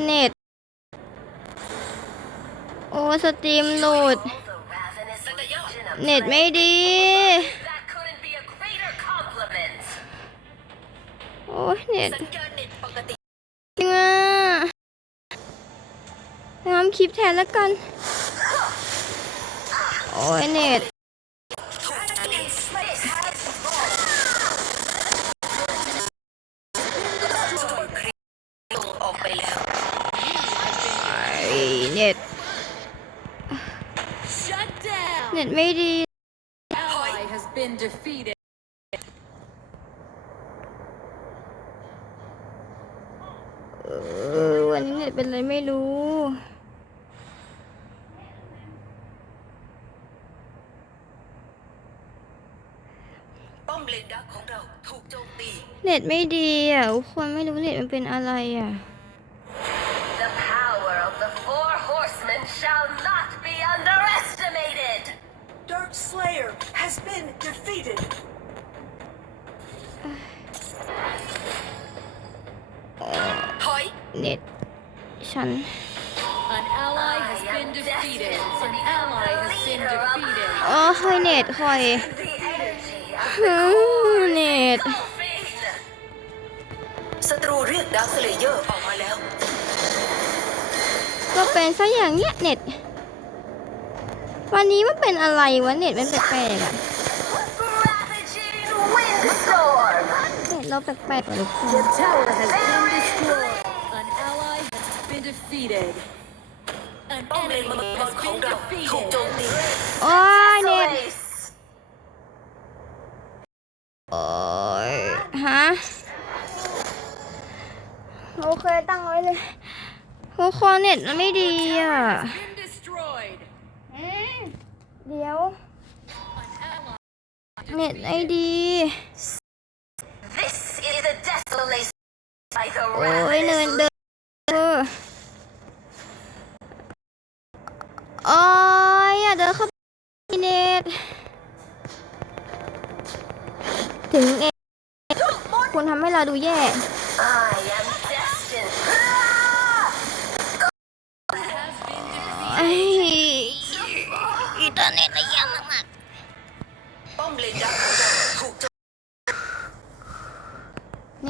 เน็ต โอ้ สตรีมหลุด เน็ตไม่ดี โอ้เน็ตเน็ตปกติจริงอะทำคลิปแทนแล้วกัน โอ้ยเน็ต เน็ตไม่ดี Ally has been defeated. เออวันนี้เน็ตเป็นอะไรไม่รู้ ป้อมเลนดักของเราถูกโจมตี เน็ตไม่ดีอะทุกคนไม่รู้เน็ตมันเป็นอะไรอะ has been defeated. ถอย เน็ตฉัน An ally has been defeated. An ally has been defeated. อ๋อคอยเน็ตคอย The energy of ฮึเน็ต Fiend. ศัตรูเรียกดาวสเลเยอร์ออกมาแล้ว ก็เป็นซะอย่างเนี้ยเน็ต วันนี้มันเป็นอะไรวะเน็ตมันแปลกๆอะ Ravaging windstorm. เน็ตเราแปลกๆอะทุกคน The tower has been destroyed. An ally has been defeated. An ป้อมเลน enemy มังกร has ของ been เราถูกโจม defeated. ตีโอ้ยเน็ต Place. โอ้ยฮะโอเคตั้งไว้เลยทุกคนเน็ตมันไม่ดีอะ Been destroyed. เดี๋ยว An ally เน็ตไอดี This is the desolation by the โอ้ยเนิน ravenous เดินเออโอ้ยอย่าเดินเข้าไปเน็ตถึงเองคุณทำให้เราดูแย่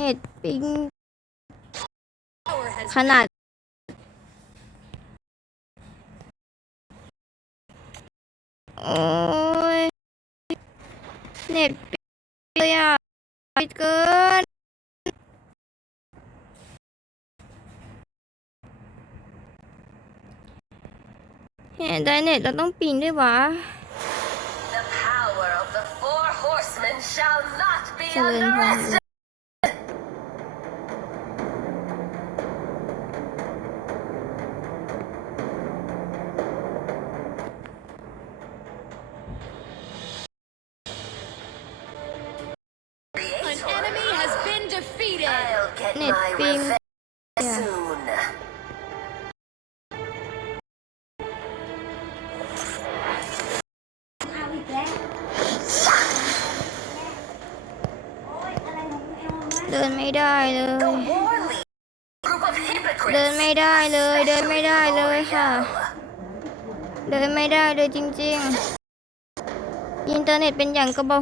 เน็ตปิง tower has ขนาด โอ้ยเน็ตปิดเลยอะปิดเกินเห็นได้เน็ตเราต้องปิงด้วยวะ The power of the four horsemen shall not be เจริญพร ย The Warley group of hypocrites. เดินไม่ได้เลย เดินไม่ได้เลยค่ะ เดินไม่ได้เลยจริง ๆ อินเทอร์เน็ตเป็นอย่างกระบอก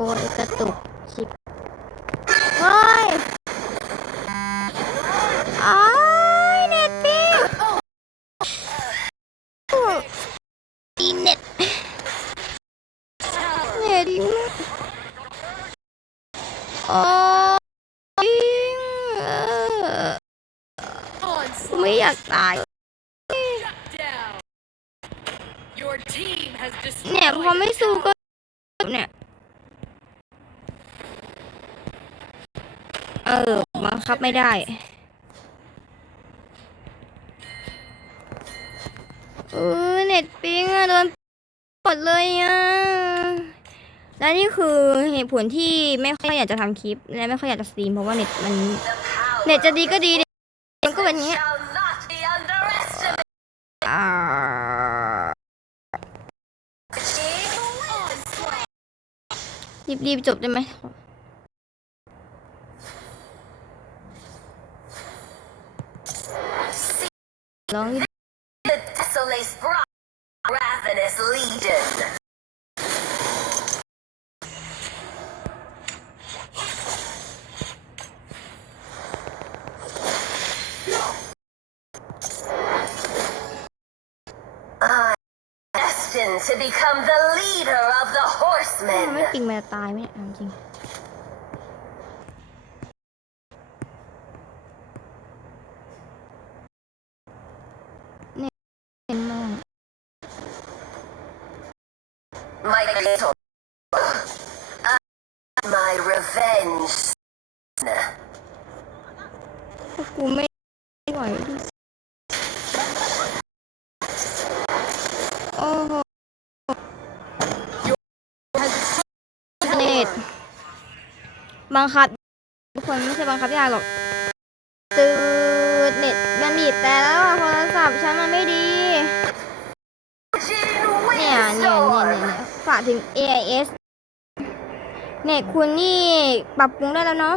ยโอ้ยกระตุกชิบเฮ้ยอ้ายเน็ตปิงอีเน็ตเน็ตปิงโอ้ยเออ Onslaught ไม่อยากตาย down. has เนี่ย destroyed พอไม่ a สู้ก็ tower. เนี่ย เออบังคับไม่ได้ เออเน็ตปิงอะโดนกดเลยอะและนี่คือเหตุผลที่ไม่ค่อยอยากจะทำคลิป และไม่ค่อยอยากจะสตรีมเพราะว่าเน็ตมัน เน็ตจะดีก็ดีมันก็แบบนี้รีบๆจบได้ไหม ร้องรีบ The desolates brought ravenous legion. I am destined to become the leader of the ทำ horsemen. ให้ปิงมันจะตายไหมเนี่ยเอาจริง วกกูไม่ไหวดิโอ้โหเน็ตบังคับทุกคนไม่ใช่บังคับยากหรอกตืดเน็ตมันบีบแต่แล้วอะโทรศัพท์ฉันมันไม่ดีเนี่ยเนี่ยเนี่ยเนี่ยเนี่ยฝากถึง AIS เน็ตคุณนี่ปรับปรุงได้แล้วเนาะ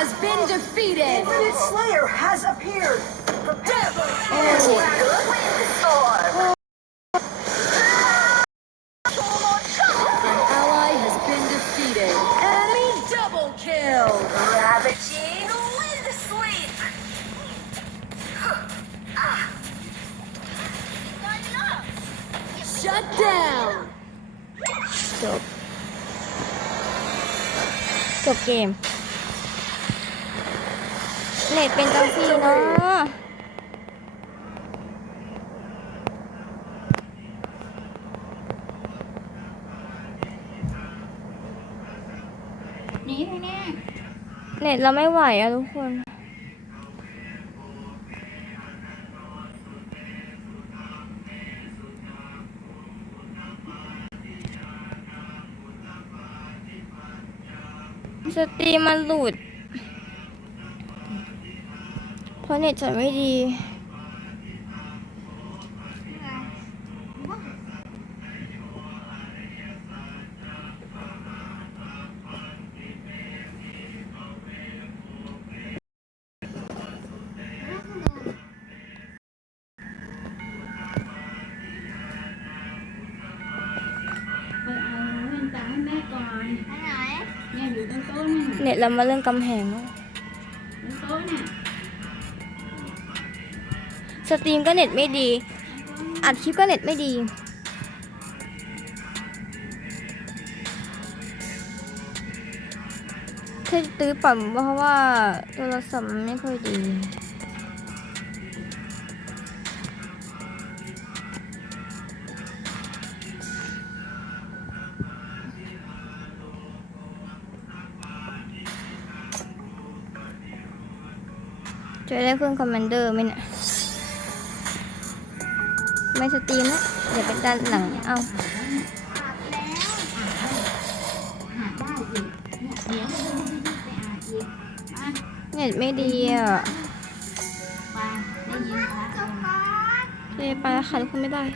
has been defeated. Infinite Slayer has appeared. Prepare for ally has been defeated. Enemy double kill. Ravaging sleep. Shut down. Stop. Stop game. เกมเน็ตเป็นจังซี่เนาะเน็ตเราไม่ไหวอะทุกคน สตรีมมันหลุด ราะเน็ตจะไม่ดีไปเอาเงินตังค์ให้แม่ก่อนไปไหนเนี่ยอยู่ตรงโต๊ะนี่เน็ตเรามาเรื่องกำแพงแล้วตรงโต๊ะน่ะ สตรีมก็เน็ตไม่ดี อัดคลิปก็เน็ตไม่ดี ที่ตื้อปั่มเพราะว่าโทรศัพท์ไม่ค่อยดีจะได้เครื่องคอมมานเดอร์ไหมเนี่ย ไม่สตรีมนะเดี๋ยวเป็นด้านหลังเอาเน็ตไม่ดีอะไปได้ยินครับโอเคไปแล้วค่ะทุกคนบ๊ายบาย